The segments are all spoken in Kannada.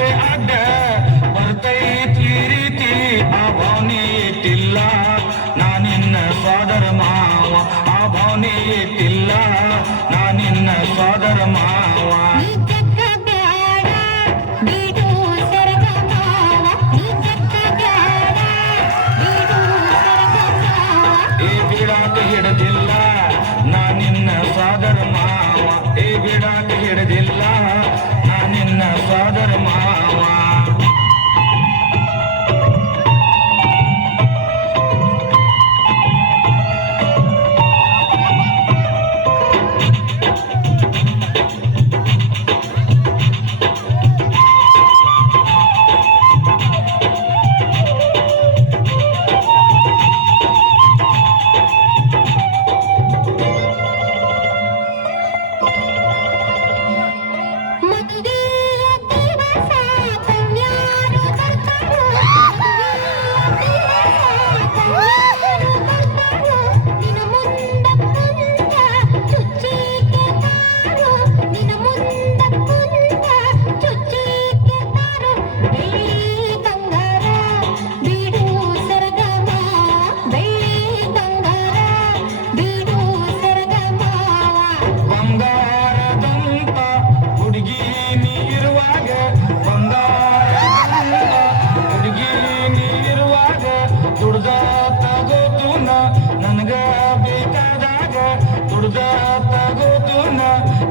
ಪ್ರೀತಿಗೆ ಅಡ್ಡ ಬರ್ತೈತಿ ರೀತಿ ಆ ಭಾವನೆ ಇಟ್ಟಿಲ್ಲ ನಾನಿನ್ನ ಸೋದರ ಮಾವ ಆ ಭಾವನೆ ಇಟ್ಟಿಲ್ಲ ನಾನಿನ್ನ ಸೋದರ ಮಾವ ಹಿಡದಿಲ್ಲ ನಾನಿನ್ನ ಸೋದರ ಮಾವ ಬಿಡಾಟ ಹಿಡದಿಲ್ಲ ನಾನಿನ್ನ ಸೋದರ ಮಾವ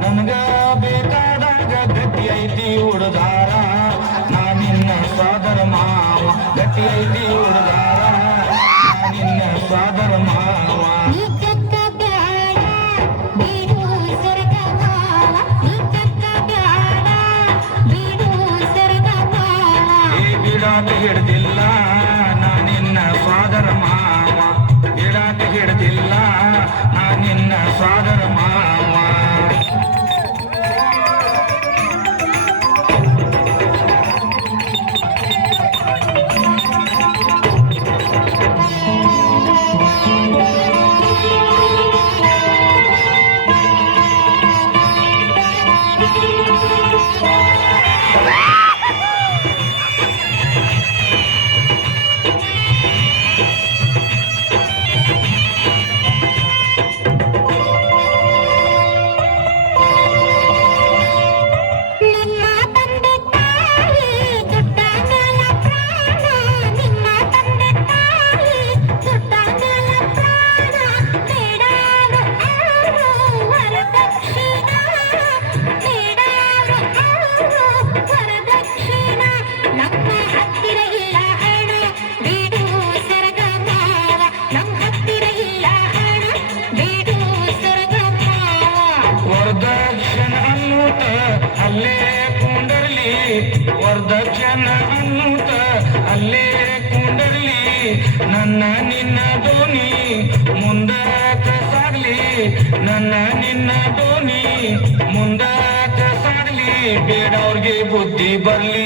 ನನಗ ಬೇಕಾದಾಗ ಗಟ್ಟಿ ಐತಿ ಹುಡುಗಾರ ನಾನಿನ್ನ ಸೋದರ ಮಾವ ಗಟ್ಟಿ ಐತಿ ಹುಡುಗಾರ ನಾನಿನ್ನ ಸೋದರ ಮಾವ ಬಿಡಾಟ ಹಿಡ್ದಿಲ್ಲ ನಾನಿನ್ನ ಸೋದರ ಮಾವ ಬಿಡಾಟ ಹಿಡ್ದಿಲ್ಲ ನಾನಿನ್ನ ಸೋದರ ಮಾವ ಅಲ್ಲೇ ಕುಂಡರ್ಲಿ ವರದಕ್ಷಿಣ ಅನ್ನೂತ ಅಲ್ಲೇ ಕುಂಡರ್ಲಿ ನನ್ನ ನಿನ್ನ ದೋಣಿ ಮುಂದಕ್ಕ ಸಾಗ್ಲಿ ನನ್ನ ನಿನ್ನ ದೋಣಿ ಮುಂದಕ್ಕ ಸಾಗ್ಲಿ ಬೇಡವ್ರಿಗೆ ಬುದ್ಧಿ ಬರ್ಲಿ